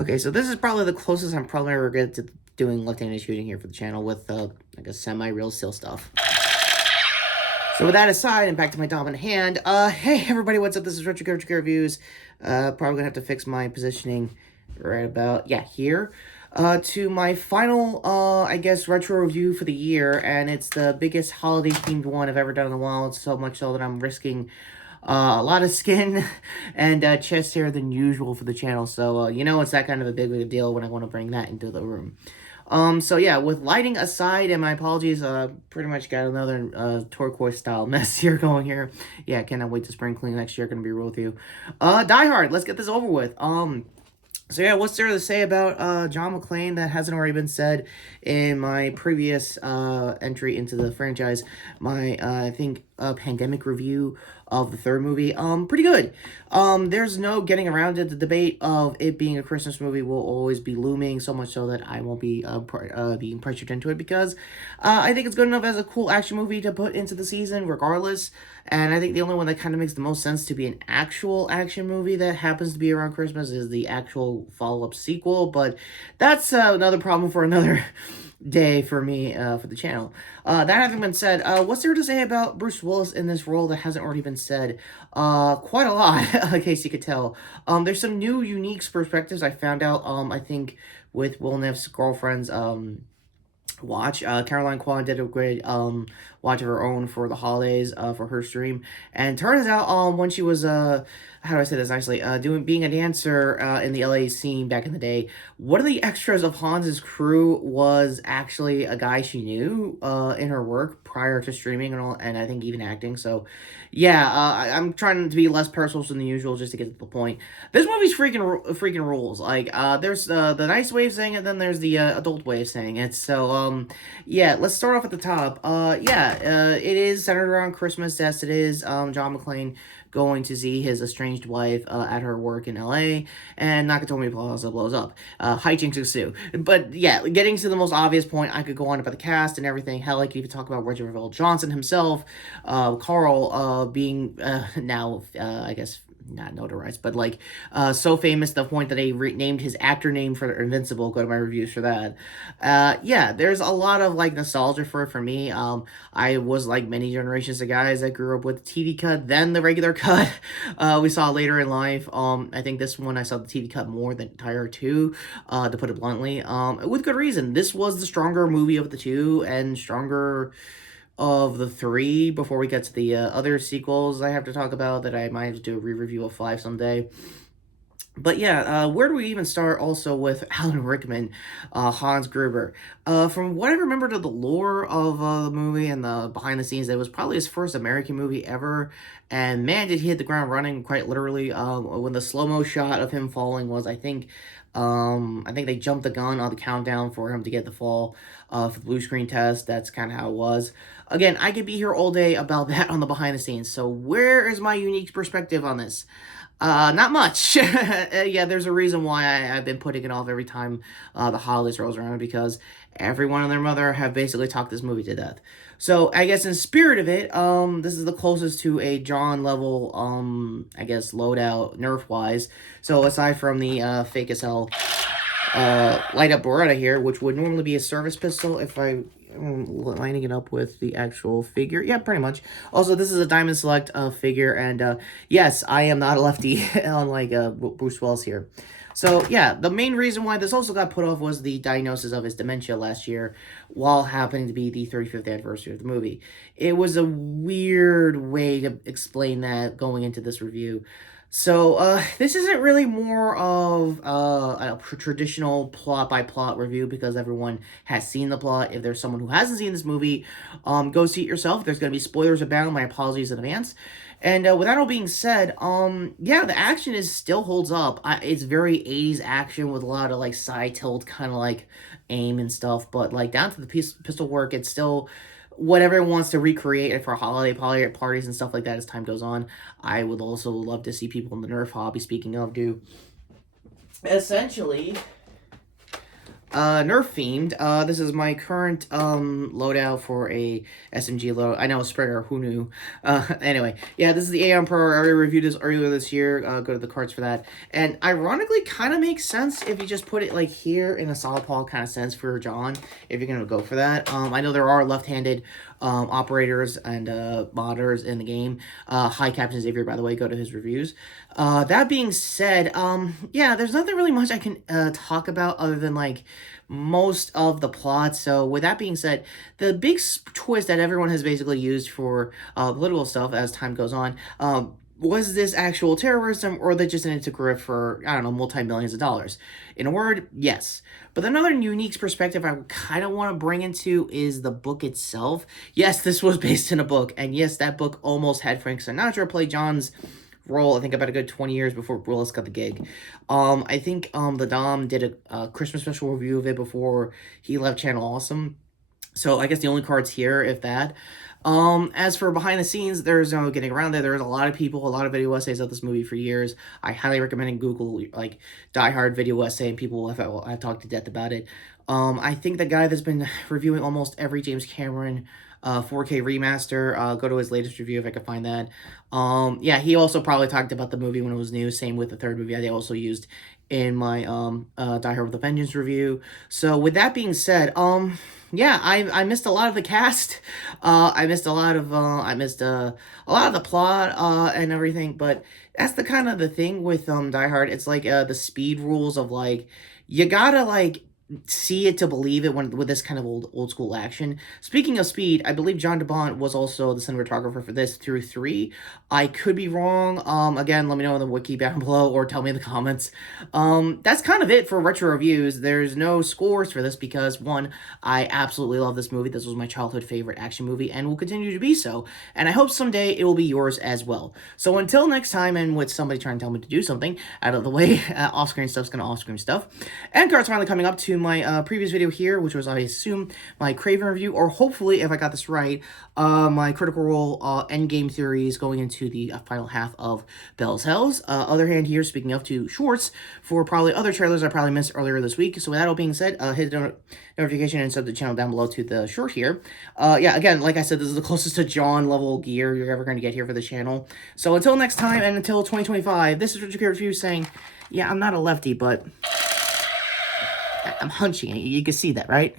Okay, so this is probably the closest I'm probably ever get to doing left-handed shooting here for the channel with, like a semi-real still stuff. So with that aside, and back to my dominant hand, hey everybody, what's up? This is Retrokid Reviews. Probably gonna have to fix my positioning right about, yeah, here. To my final, I guess, retro review for the year, and it's the biggest holiday-themed one I've ever done in a while. It's so much so that I'm risking a lot of skin and chest hair than usual for the channel. So, it's that kind of a big deal when I want to bring that into the room. So yeah, with lighting aside, and my apologies, pretty much got another, turquoise style mess here going here. Yeah, cannot wait to spring clean next year, gonna be real with you. Die Hard, let's get this over with. So yeah, what's there to say about John McClane that hasn't already been said in my previous entry into the franchise? My I think pandemic review of the third movie. Pretty good. There's no getting around it. The debate of it being a Christmas movie will always be looming, so much so that I won't be being pressured into it because I think it's good enough as a cool action movie to put into the season, regardless. And I think the only one that kind of makes the most sense to be an actual action movie that happens to be around Christmas is the actual follow-up sequel, but that's another problem for another day for me, for the channel. That having been said, what's there to say about Bruce Willis in this role that hasn't already been said? Quite a lot, in case you could tell. There's some new, unique perspectives I found out, I think, with Will Neff's girlfriend's, watch. Caroline Kwan did a great watch of her own for the holidays for her stream, and turns out when she was how do I say this nicely, being a dancer in the LA scene back in the day, one of the extras of Hans's crew was actually a guy she knew in her work prior to streaming and all, and I think even acting. So yeah, I'm trying to be less personal than the usual just to get to the point. This movie's freaking rules. Like, there's the nice way of saying it, then there's the adult way of saying it. So, yeah, let's start off at the top. It is centered around Christmas. Yes, it is. John McClane going to see his estranged wife at her work in LA, and Nakatomi Plaza blows up. Hijinks ensue. But yeah, getting to the most obvious point, I could go on about the cast and everything. Hell, I could even talk about Reggie Johnson himself, Carl being now, I guess, not notarized, but like so famous to the point that they named his actor name for Invincible. Go to my reviews for that. Yeah, there's a lot of like nostalgia for it for me. I was like many generations of guys that grew up with the TV cut, then the regular cut. We saw later in life. I think this one I saw the TV cut more than entire two. To put it bluntly, with good reason. This was the stronger movie of the two and stronger of the three before we get to the other sequels I have to talk about that I might have to do a re-review of 5 someday. But yeah, where do we even start also with Alan Rickman, Hans Gruber? From what I remember to the lore of the movie and the behind the scenes, it was probably his first American movie ever. And man, did he hit the ground running quite literally. When the slow-mo shot of him falling was, I think they jumped the gun on the countdown for him to get the fall for the blue screen test. That's kind of how it was. Again, I could be here all day about that on the behind the scenes. So where is my unique perspective on this? Not much. Yeah, there's a reason why I've been putting it off every time the holidays rolls around, because everyone and their mother have basically talked this movie to death. So I guess in spirit of it, this is the closest to a John level, I guess, loadout nerf-wise. So aside from the fake as hell light up Beretta here, which would normally be a service pistol if I lining it up with the actual figure. Yeah, pretty much. Also, this is a Diamond Select figure, and yes, I am not a lefty, unlike Bruce Willis here. So, yeah, the main reason why this also got put off was the diagnosis of his dementia last year, while happening to be the 35th anniversary of the movie. It was a weird way to explain that going into this review. So, this isn't really more of a traditional plot-by-plot review, because everyone has seen the plot. If there's someone who hasn't seen this movie, go see it yourself. There's going to be spoilers abound. My apologies in advance. And with that all being said, yeah, the action still holds up. It's very 80s action with a lot of, like, side tilt kind of, like, aim and stuff. But, like, down to the pistol work, it's still whatever wants to recreate it for holiday parties and stuff like that as time goes on. I would also love to see people in the Nerf hobby, speaking of, do essentially Nerf themed. This is my current loadout for a SMG loadout. I know, Springer, who knew? Anyway, yeah, this is the Aeon Pro. I already reviewed this earlier this year. Go to the cards for that. And ironically, kind of makes sense if you just put it like here in a solid paw kind of sense for John, if you're gonna go for that. I know there are left-handed operators and modders in the game. Hi, Captain Xavier, by the way, go to his reviews. That being said, yeah, there's nothing really much I can talk about other than like most of the plot. So with that being said, the big twist that everyone has basically used for political stuff as time goes on, was this actual terrorism, or they just in it to grift for, I don't know, multi-millions of dollars? In a word, yes. But another unique perspective I kind of want to bring into is the book itself. Yes, this was based in a book, and yes, that book almost had Frank Sinatra play John's role, I think, about a good 20 years before Willis got the gig. I think the Dom did a Christmas special review of it before he left Channel Awesome. So I guess the only cards here, if that. As for behind the scenes, there's no getting around there. There's a lot of people, a lot of video essays of this movie for years. I highly recommend Google, like, Die Hard video essay, and people have talked to death about it. I think the guy that's been reviewing almost every James Cameron 4K remaster, go to his latest review if I could find that. Yeah, he also probably talked about the movie when it was new. Same with the third movie I also used in my Die Hard with a Vengeance review. So with that being said, yeah, I missed a lot of the cast. I missed a lot of the plot and everything, but that's the kind of the thing with Die Hard. It's like the speed rules of like, you gotta like see it to believe it when with this kind of old school action. Speaking of speed, I believe John DeBont was also the cinematographer for this through 3. I could be wrong. Again, let me know in the wiki down below or tell me in the comments. That's kind of it for retro reviews. There's no scores for this because, one, I absolutely love this movie. This was my childhood favorite action movie and will continue to be so. And I hope someday it will be yours as well. So until next time, and with somebody trying to tell me to do something out of the way, off-screen stuff's gonna off-screen stuff. And cards finally coming up to my previous video here, which was, I assume, my Craven review, or hopefully, if I got this right, my Critical Role endgame theories going into the final half of Bell's Hells. Other hand here, speaking of, to shorts for probably other trailers I probably missed earlier this week. So with that all being said, hit the notification and sub the channel down below to the short here. Yeah, again, like I said, this is the closest to John level gear you're ever going to get here for the channel. So until next time, and until 2025, this is Retrokid Review saying, yeah, I'm not a lefty, but I'm hunching it. You can see that, right?